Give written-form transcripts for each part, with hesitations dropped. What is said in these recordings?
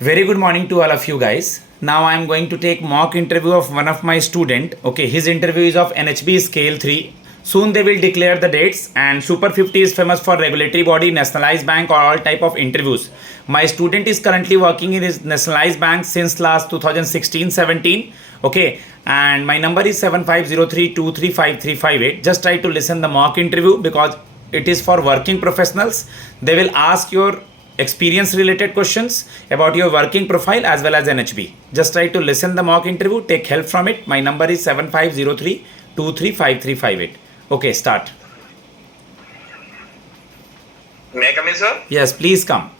Very good morning to all of you guys. Now I am going to take mock interview of one of my student. Okay, his interview is of NHB scale 3. Soon they will declare the dates, and Super 50 is famous for regulatory body, nationalized bank, or all type of interviews. My student is currently working in his nationalized bank since last 2016-17. Okay, and my number is 7503235358. Just try to listen the mock interview because it is for working professionals. They will ask your experience related questions about your working profile as well as NHB. Just try to listen the mock interview, take help from it. My number is 7503235358. Okay, start. May I come in, sir? Yes, please come.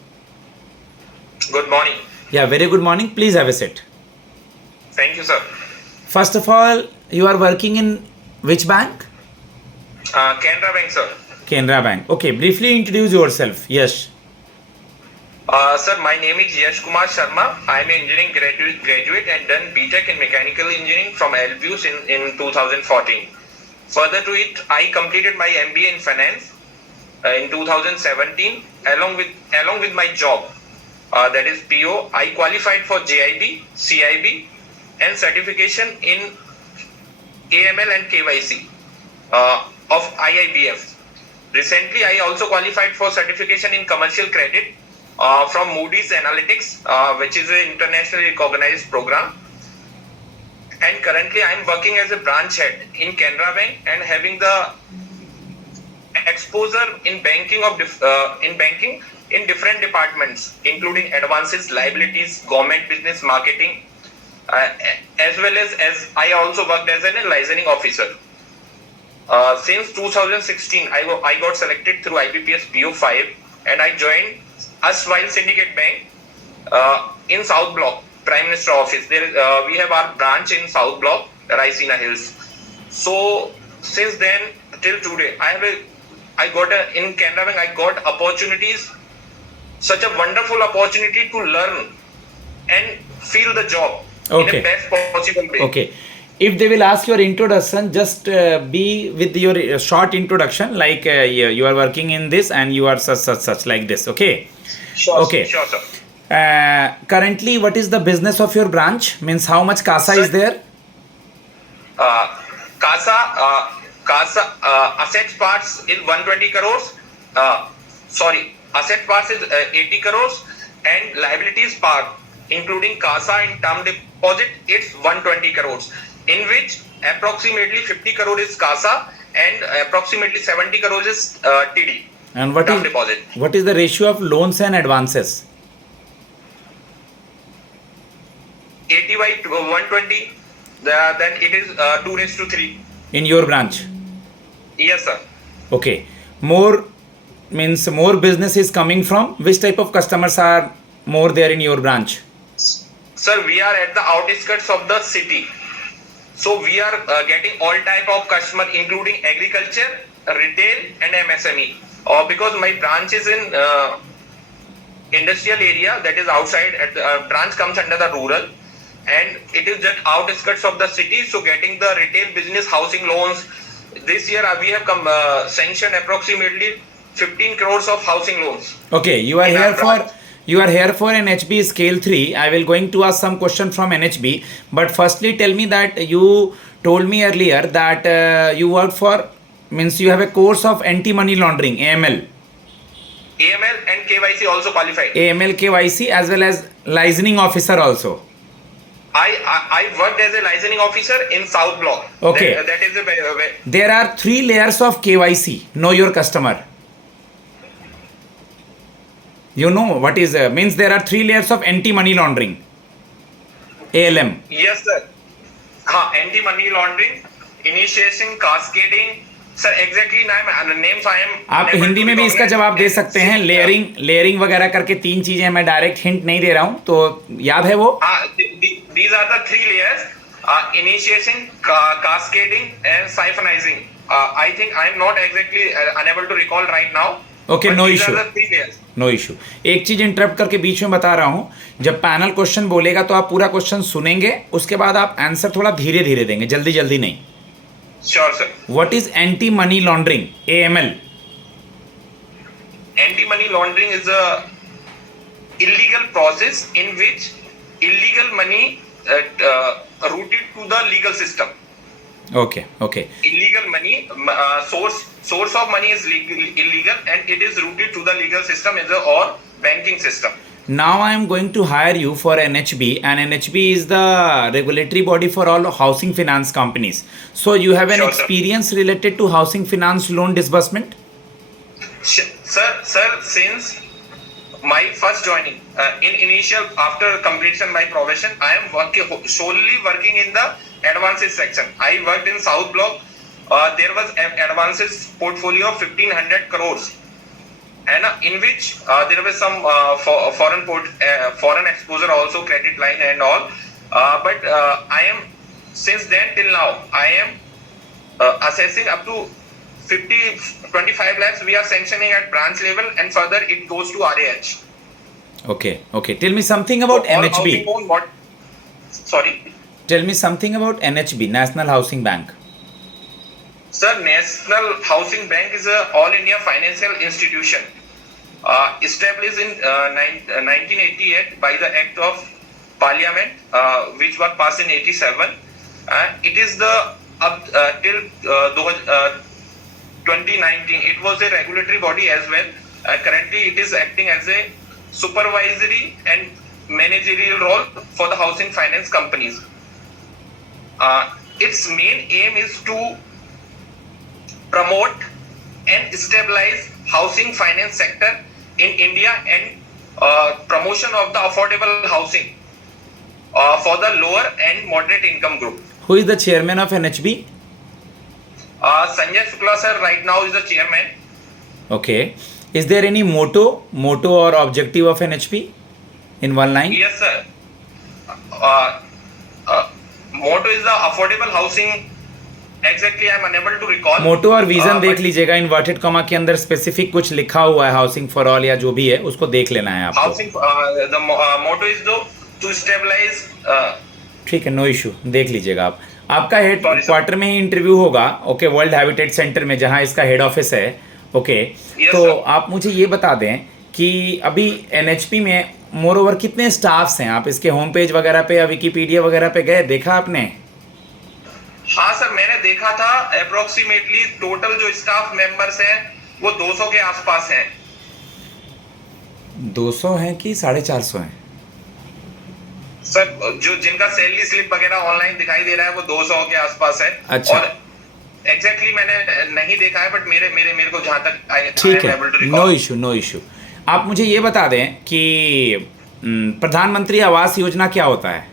Good morning. Yeah, very good morning. Please have a seat. Thank you, sir. First of all, you are working in which bank? Canara Bank, sir. Canara Bank. Okay, briefly introduce yourself. Yes. Sir, my name is Yash Kumar Sharma. I am an engineering graduate and done BTech in mechanical engineering from LBUS in 2014. Further to it, I completed my MBA in finance in 2017 along with my job, that is PO. I qualified for JIB, CIB and certification in AML and KYC of IIBF. Recently, I also qualified for certification in commercial credit from Moody's Analytics, which is an internationally recognized program. And currently, I am working as a branch head in Canara Bank and having the exposure in banking in different departments, including advances, liabilities, government business, marketing, as well as I also worked as a licensing officer. Since 2016, I got selected through IBPS PO5 and I joined Erstwhile Syndicate Bank in South Block, Prime Minister Office. We have our branch in South Block, Raisina Hills. So since then till today, in Canara Bank, I got opportunities, such a wonderful opportunity to learn and feel the job in the best possible way. Okay. If they will ask your introduction, just be with your short introduction, like you are working in this and you are such like this. Okay. Sure. Okay. Sure, sir. Currently, what is the business of your branch? Means how much CASA is there? CASA assets parts is 120 crores. Asset parts is 80 crores and liabilities part, including CASA and term deposit, it's 120 crores. In which approximately 50 crore is CASA and approximately 70 crores is TD. And what is the ratio of loans and advances? 80 by 120. Then it is 2:3. In your branch? Yes, sir. Okay. More business is coming from which type of customers are more there in your branch? Sir, we are at the outskirts of the city. So we are getting all type of customer, including agriculture, retail and MSME. Because my branch is in industrial area, that is outside, branch comes under the rural and it is just outskirts of the city. So getting the retail business housing loans, this year we have sanctioned approximately 15 crores of housing loans. Okay, you are here for NHB scale 3. I will going to ask some question from NHB, but firstly tell me that you told me earlier that you work for, you have a course of anti-money laundering, AML and KYC also qualified. AML, KYC as well as licensing officer also. I worked as a licensing officer in South Block. Okay. That is There are 3 layers of KYC, know your customer. You know what is there are 3 layers of anti-money laundering, ALM. Yes, sir. Anti-money laundering, initiation, cascading. Sir exactly names I am आप हिंदी में भी इसका जवाब दे सकते हैं. Layering वगैरह करके 3 चीजें, मैं डायरेक्ट हिंट नहीं दे रहा हूं, तो याद है वो. These are the 3 layers, initiation, cascading and siphonizing. I think I am not exactly unable to recall right now. Okay, no issue. एक चीज इंटरप्ट करके बीच में बता रहा हूं, जब पैनल क्वेश्चन बोलेगा तो आप पूरा क्वेश्चन सुनेंगे, उसके बाद आप आंसर थोड़ा धीरे धीरे देंगे, जल्दी नहीं. Sure, sir. What is anti-money laundering, AML? Anti-money laundering is a illegal process in which illegal money routed to the legal system. Okay, okay. Illegal money, source of money is illegal, and it is routed to the legal system in the or banking system. Now I am going to hire you for NHB, and NHB is the regulatory body for all housing finance companies. So you have an Sure, sir. experience related to housing finance loan disbursement? Sir, since my first joining, in initial after completion my probation, I am solely working in the advances section. I worked in South Block. There was advances portfolio of 1500 crores, and in which there was some foreign exposure also, credit line and all. But I am, since then till now, I am assessing up to 25 lakhs we are sanctioning at branch level, and further it goes to RAH. Okay, okay. Tell me something about All NHB. housing loan, what? Sorry. Tell me something about NHB, National Housing Bank. Sir, National Housing Bank is a all India financial institution established in 1988 by the Act of Parliament, which was passed in 87. It is the till 2019. It was a regulatory body as well. Currently, it is acting as a supervisory and managerial role for the housing finance companies. Its main aim is to promote and stabilize housing finance sector in India, and promotion of the affordable housing for the lower and moderate income group. Who is the chairman of NHB? Sanjay Shukla sir right now is the chairman. Okay. Is there any motto or objective of NHB in one line? Yes sir. Motto is the affordable housing. Exactly, I am unable to recall. मोटो और vision देख but लीजिएगा, inverted comma के अंदर specific कुछ लिखा हुआ है, housing for all या जो भी है उसको देख लेना है आपको. Housing, the motto is though to stabilize. ठीक है, नो इशू, देख लीजिएगा आप. आपका हेड Sorry, sir. क्वार्टर में ही इंटरव्यू होगा, ओके, वर्ल्ड हैबिटेट सेंटर में जहां इसका हेड ऑफिस है, ओके. Yes, तो sir. आप मुझे ये बता दें कि अभी एनएचपी में मोर ओवर कितने स्टाफ्स हैं. आप इसके होम पेज वगैरह पे या विकीपीडिया वगैरह पे गए, देखा आपने? हाँ सर, मैंने देखा था. अप्रोक्सीमेटली टोटल जो स्टाफ मेंबर्स हैं वो 200 के आसपास हैं. 200 हैं कि 450 हैं? सर, जो जिनका सैलरी स्लिप वगैरह ऑनलाइन दिखाई दे रहा है वो 200 के आसपास है. अच्छा. और एग्जैक्टली मैंने नहीं देखा है, बट मेरे को जहां तक ठीक है, नो इशू, नो इशू. आप मुझे ये बता दें कि प्रधानमंत्री आवास योजना क्या होता है?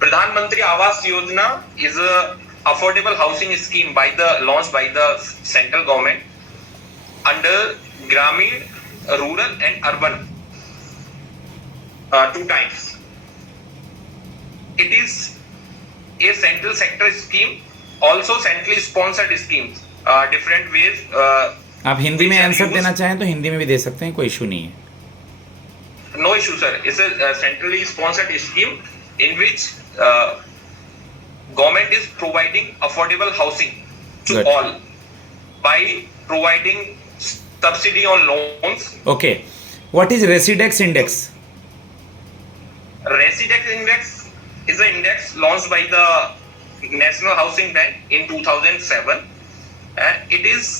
प्रधानमंत्री Awas Yojana is a affordable housing scheme launched by the central government under Gramin, rural and urban, two times. It is a central sector scheme, also centrally sponsored schemes, different ways. आप हिंदी में which are आंसर used. देना चाहें तो हिंदी में भी दे सकते हैं, कोई इशू नहीं है. No issue, sir. It's a centrally sponsored scheme in which government is providing affordable housing to Good. all by providing subsidy on loans. Okay, what is residex index? Residex index is an index launched by the National Housing Bank in 2007, and it is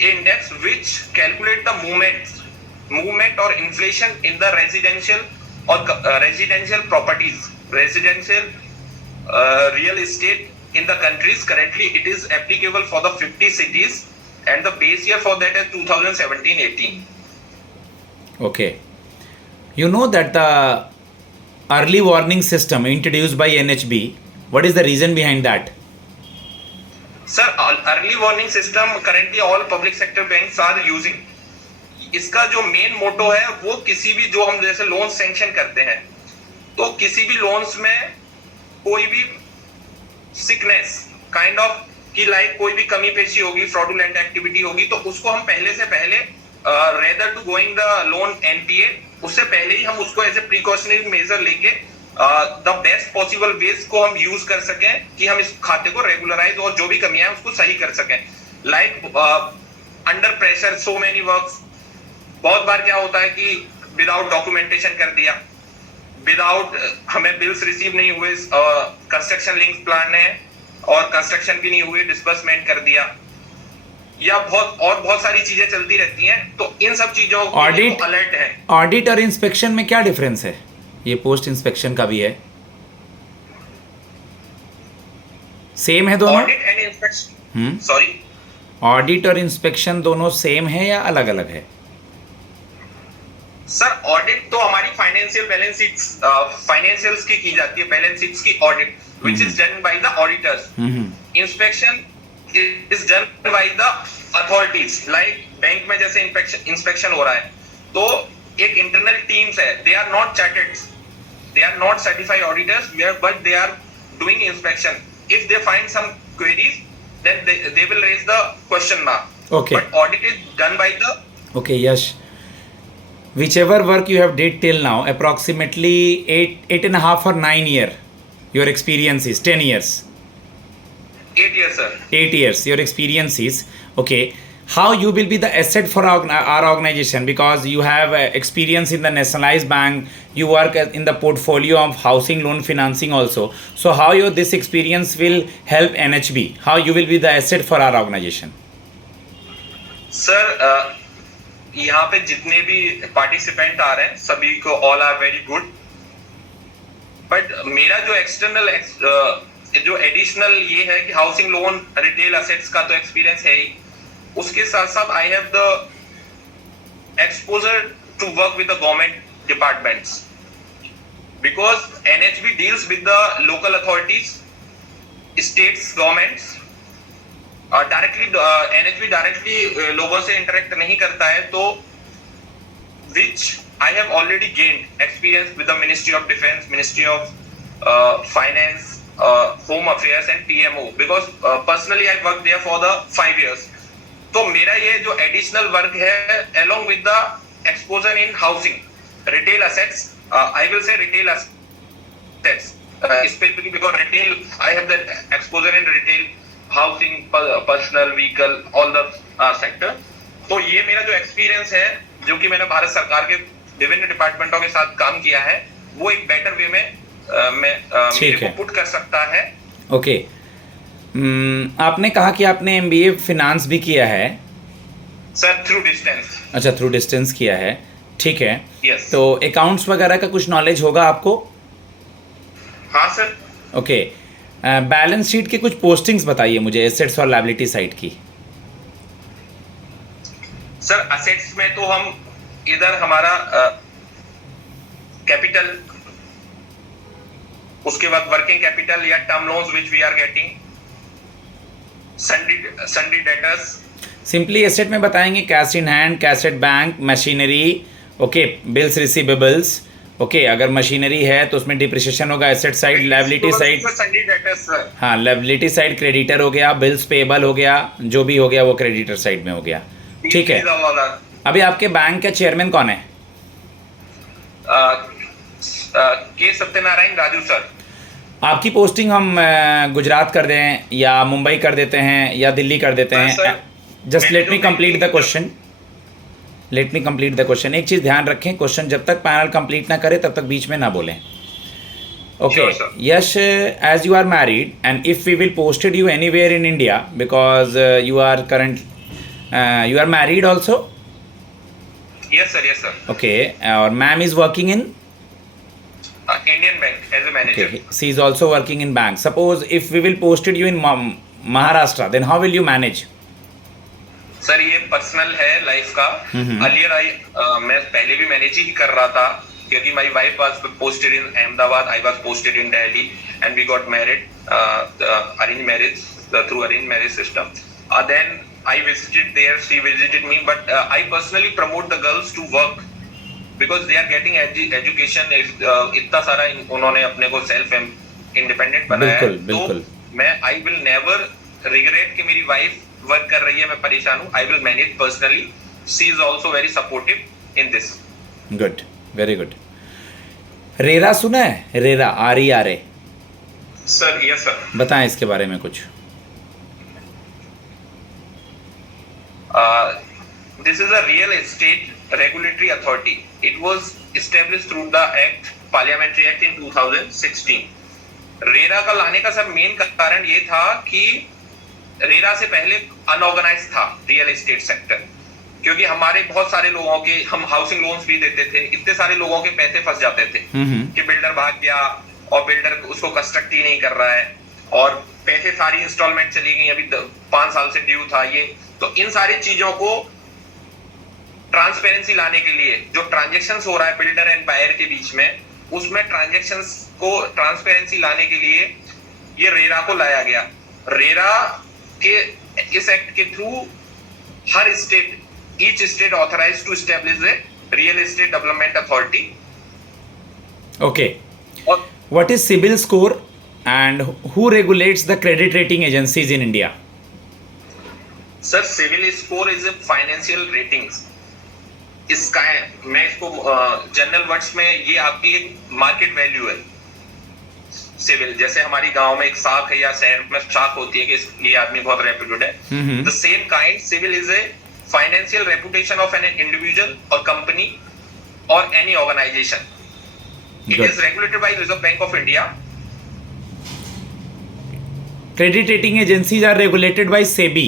an index which calculates the movement or inflation in the residential or residential properties, residential real estate in the countries. Currently it is applicable for the 50 cities, and the base year for that is 2017-18. Okay, you know that the early warning system introduced by NHB, what is the reason behind that? Sir, early warning system currently all public sector banks are using. इसका जो main motto है वो किसी भी जो हम जैसे loan sanction करते हैं, तो किसी भी लोन्स में कोई भी सिकनेस काइंड ऑफ की लाइक कोई भी कमी पेशी होगी, फ्रॉडुलेंट एक्टिविटी होगी, तो उसको हम पहले से पहले rather to going the loan NPA, उससे पहले ही हम उसको एज ए प्रिकॉशनरी मेजर लेके द बेस्ट पॉसिबल वेज को हम यूज कर सकें कि हम इस खाते को रेगुलराइज और जो भी कमियां हैं उसको सही कर सकें. Like under pressure so many works. बहुत बार क्या होता है कि विदाउट डॉक्यूमेंटेशन कर दिया, विदाउट हमें बिल्स रिसीव नहीं हुए, कंस्ट्रक्शन लिंक प्लान है और कंस्ट्रक्शन भी नहीं हुए, डिस्बर्समेंट कर दिया, या बहुत सारी चीजें चलती रहती हैं। तो इन सब चीजों ऑडिट अलर्ट है। ऑडिट और इंस्पेक्शन में क्या डिफरेंस है? ये पोस्ट इंस्पेक्शन का भी है, सेम है दोनों? Audit and inspection, sorry, audit और इंस्पेक्शन दोनों सेम है या अलग अलग है? सर ऑडिट तो हमारी फाइनेंशियल बैलेंस शीट्स, फाइनेंशियल्स की जाती है, बैलेंस शीट्स की audit which is done by the auditors. Inspection is done by the authorities, like bank में जैसे इंस्पेक्शन हो रहा है तो एक इंटरनल टीम्स है, they are not chartered, they are not certified auditors, but they are doing inspection. If they find some queries then they will raise the question mark. Okay. But audit is done by the... Okay, Yash. Whichever work you have did till now, approximately 8.5 or 9 year, your experience is 10 years. 8 years, sir. 8 years, your experience is, okay. How you will be the asset for our organization, because you have experience in the nationalized bank, you work in the portfolio of housing loan financing also. So how this experience will help NHB? How you will be the asset for our organization? Sir, यहाँ पे जितने भी participant आ रहे हैं सभी को all are very good, but मेरा जो एक्सटर्नल जो एडिशनल ये है कि हाउसिंग लोन रिटेल असेट्स का तो एक्सपीरियंस है ही, उसके साथ साथ I have the exposure to work with the government departments, because NHB deals with the local authorities, states governments. Directly NHB directly लोगों से इंटरेक्ट नहीं करता है, तो which I have already gained experience with the ministry of defence, ministry of finance, home affairs and PMO, because personally I work there for the 5 years। तो मेरा ये जो एडिशनल वर्क है along with the exposure in housing, retail assets, I will say retail assets, especially because retail, I have the exposure in retail, housing, personal vehicle, all the sector। तो ये मेरा जो experience है, जो कि मैंने भारत सरकार के विभिन्न डिपार्टमेंटों के साथ काम किया है, वो एक बेटर वे में मेरे को पुट कर सकता है। ओके, आपने कहा कि आपने MBA फिनांस भी किया है? Sir through distance. अच्छा, थ्रू डिस्टेंस किया है, ठीक है। yes. तो अकाउंट्स वगैरह का कुछ नॉलेज होगा आपको? हाँ सर। ओके, बैलेंस शीट की कुछ पोस्टिंग्स बताइए मुझे, एसेट्स और लायबिलिटी साइड की। सर असेट्स में तो हम इधर हमारा कैपिटल, उसके बाद वर्किंग कैपिटल या term loans which we are getting, sundry debtors. Simply asset में बताएंगे cash in hand, cash at bank, machinery, okay, bills receivables, okay. अगर मशीनरी है तो उसमें डिप्रिसिएशन होगा asset side, liability side, sundry debtors. हाँ, liability side creditor हो गया, बिल्स पेएबल हो गया, जो भी हो गया वो क्रेडिटर साइड में हो गया, ठीक है। अभी आपके बैंक के चेयरमैन कौन है? के सत्यनारायण राजू सर। आपकी पोस्टिंग हम गुजरात कर दें या मुंबई कर देते हैं या दिल्ली कर देते हैं? Just let me complete the question, let me complete the question. एक चीज़ ध्यान रखें, क्वेश्चन जब तक पैनल कंप्लीट ना करे तब तक बीच में ना बोलें, okay. Yes, as you are married and if we will posted you anywhere in India, because you are current, you are married also? Yes sir, yes sir. Okay, और ma'am is working in Indian Bank as a manager. Okay. She is also working in bank. Suppose if we will posted you in Maharashtra, then how will you manage? Sir ये personal है life का। Earlier मैं पहले भी manage ही कर रहा था, क्योंकि my wife was posted in Ahmedabad, I was posted in Delhi and we got married, arrange marriage, through arrange marriage system. Then I visited there, she visited me, but I personally promote the girls to work because they are getting education. इतना सारा उन्होंने अपने को self independent बनाया है, तो मैं I will never regret कि मेरी वाइफ वर्क कर रही है, मैं परेशान हूँ। I will manage personally, she is also very supportive in this. Good, very good. RERA सुना है? RERA, RERA। Sir yes sir. बताएं इसके बारे में कुछ। This is a real estate regulatory authority. It was established through the act, parliamentary act in 2016. RERA का लाने का सर मेन कारण ये था कि रेरा से पहले अनऑर्गेनाइज था रियल एस्टेट सेक्टर, क्योंकि हमारे बहुत सारे लोगों के, हम हाउसिंग लोन्स भी देते थे, इतने सारे लोगों के पैसे फंस जाते थे कि बिल्डर भाग गया और बिल्डर उसको कंस्ट्रक्ट ही नहीं कर रहा है और पैसे सारी इंस्टॉलमेंट चली गई, अभी 5 साल से ड्यू था ये। तो इन सारी चीजों को ट्रांसपेरेंसी लाने के लिए, जो ट्रांजेक्शन्स हो रहा है बिल्डर एंड बायर के बीच में, उसमें ट्रांजेक्शन्स को ट्रांसपेरेंसी लाने के लिए ये रेरा को लाया गया। रेरा के इस एक्ट के through her state, each state authorized to establish a real estate development authority. Okay. Or, What is CIBIL score and who regulates the credit rating agencies in India? sir, CIBIL score is a financial ratings. इसका मैं इसको general words में ये आपकी एक market value है। Civil जैसे हमारी गांव में एक साख है या शहर में साख होती है कि ये आदमी बहुत रेप्यूटेड है, the same kind civil is a financial reputation of an individual or company or any organization. It Good. is regulated by Reserve Bank of India. Credit rating agencies are regulated by SEBI.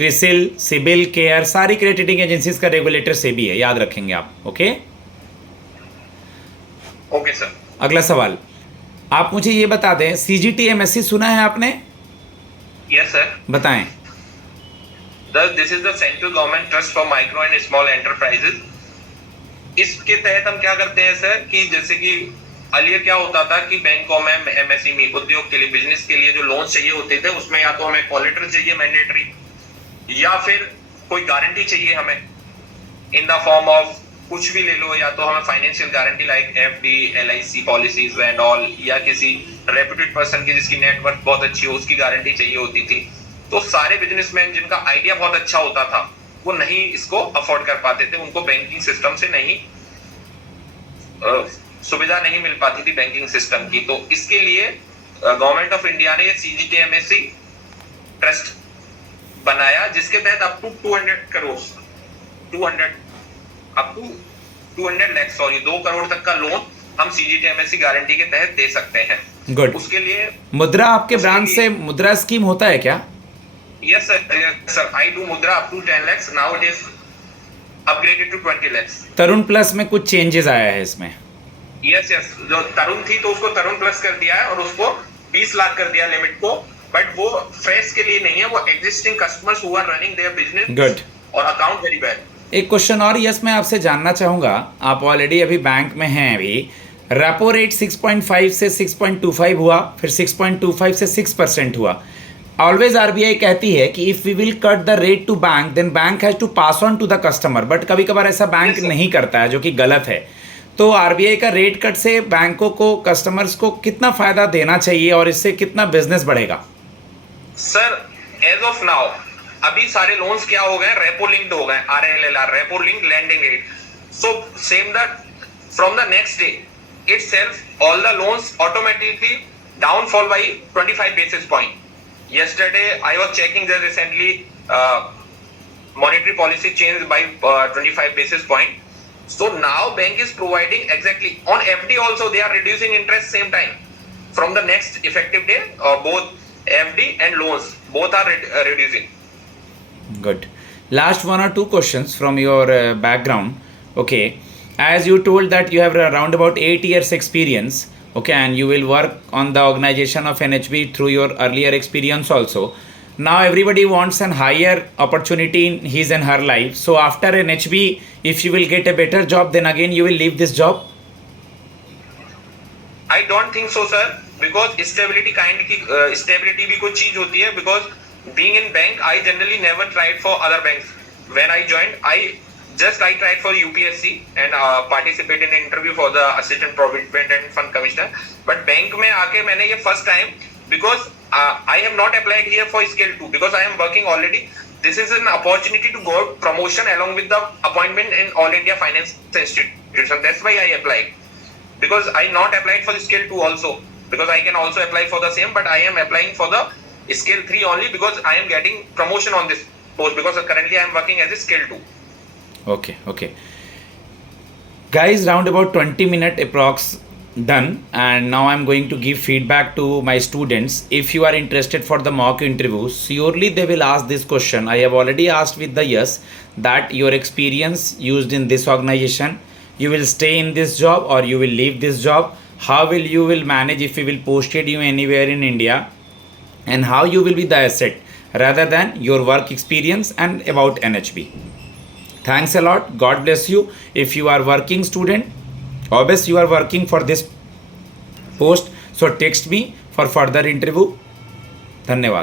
CRISIL, CIBIL, CARE, सारी credit rating agencies का regulator SEBI है, याद रखेंगे आप। Okay okay sir. अगला सवाल, आप मुझे ये बता दें, CGT MSc सुना है आपने? Yes sir. बताएं। This is the Central Government Trust for Micro and Small Enterprises. इसके तहत हम क्या करते हैं सर कि जैसे कि अर्लियर क्या होता था कि बैंकों में MSME उद्योग के लिए, बिजनेस के लिए जो लोन चाहिए होते थे, उसमें या तो हमें कॉलेटरल चाहिए मैंडेटरी, या फिर कोई गारंटी चाहिए हमें इन द फॉर्म ऑफ कुछ भी ले लो, या तो हमें financial guarantee like FD, LIC policies and all, या किसी रेप्यूटेड पर्सन की जिसकी नेटवर्क बहुत अच्छी हो उसकी गारंटी चाहिए होती थी। तो सारे बिजनेसमैन जिनका आइडिया बहुत अच्छा होता था वो नहीं इसको अफोर्ड कर पाते थे, उनको बैंकिंग सिस्टम से नहीं सुविधा नहीं मिल पाती थी बैंकिंग सिस्टम की। तो इसके लिए गवर्नमेंट ऑफ इंडिया ने CGT MSc ट्रस्ट बनाया, जिसके तहत अप टू 200 करोड़ 2 करोड़ तक का लोन हम CGT MSc गारंटी के तहत दे सकते हैं। गुड। उसके लिए मुद्रा आपके ब्रांच से मुद्रा स्कीम होता है क्या? Yes sir, I do Mudra up to 10 lakhs. Now it is upgraded to 20 lakhs. Tarun plus में कुछ चेंजेस आया है इसमें। Yes, जो तरुण थी तो उसको तरुण प्लस कर दिया है और उसको 20 लाख कर दिया लिमिट को, बट वो फ्रेश के लिए नहीं है, वो existing customers who are running their business good और अकाउंट वेरी वेल। एक क्वेश्चन और यस मैं आपसे जानना चाहूँगा, आप ऑलरेडी अभी बैंक में हैं, अभी रेपो रेट 6.5 से 6.25 हुआ, फिर 6.25 से 6% हुआ। ऑलवेज RBI कहती है कि if we will cut the rate to bank then bank has to pass on to the customer, but कभी कभार ऐसा बैंक नहीं करता है, जो कि गलत है। तो RBI का रेट कट से बैंकों को, कस्टमर्स को कितना फ़ायदा देना चाहिए और इससे कितना बिजनेस बढ़ेगा? सर एज ऑफ नाउ अभी सारे लोन्स क्या हो गए, रेपो लिंक्ड हो गए, RLLR, repo link landing rate. So same that from the next day itself all the loans automatically downfall by 25 basis point. Yesterday I was checking that recently monetary policy changed by 25 basis point. So now bank is providing exactly on FD also they are reducing interest same time from the next effective day. Both FD and loans both are reducing. Good. Last 1 or 2 questions from your background. Okay. As you told that you have around about 8 years experience, okay, and you will work on the organization of NHB through your earlier experience also. Now everybody wants an higher opportunity in his and her life. So after NHB, if you will get a better job, then again you will leave this job? I don't think so, sir. Because stability stability भी कोई चीज होती है. Because being in bank, I generally never tried for other banks. When I joined, I tried for UPSC and participated in an interview for the Assistant Provident and Fund Commissioner. But bank में आके मैंने ये first time, because I have not applied here for scale 2 because I am working already. This is an opportunity to go promotion along with the appointment in All India Finance Institution. That's why I applied. Because I not applied for scale 2 also. Because I can also apply for the same, but I am applying for the scale 3 only because I am getting promotion on this post because currently I am working as a scale 2. Okay. Guys, round about 20-minute approx done, and now I'm going to give feedback to my students. If you are interested for the mock interview, surely they will ask this question. I have already asked with the yes that your experience used in this organization, you will stay in this job or you will leave this job. How will you will manage if we will posted you anywhere in India, and how you will be the asset rather than your work experience and about NHB. Thanks a lot. God bless you. If you are working student, obviously you are working for this post, so text me for further interview. धन्यवाद.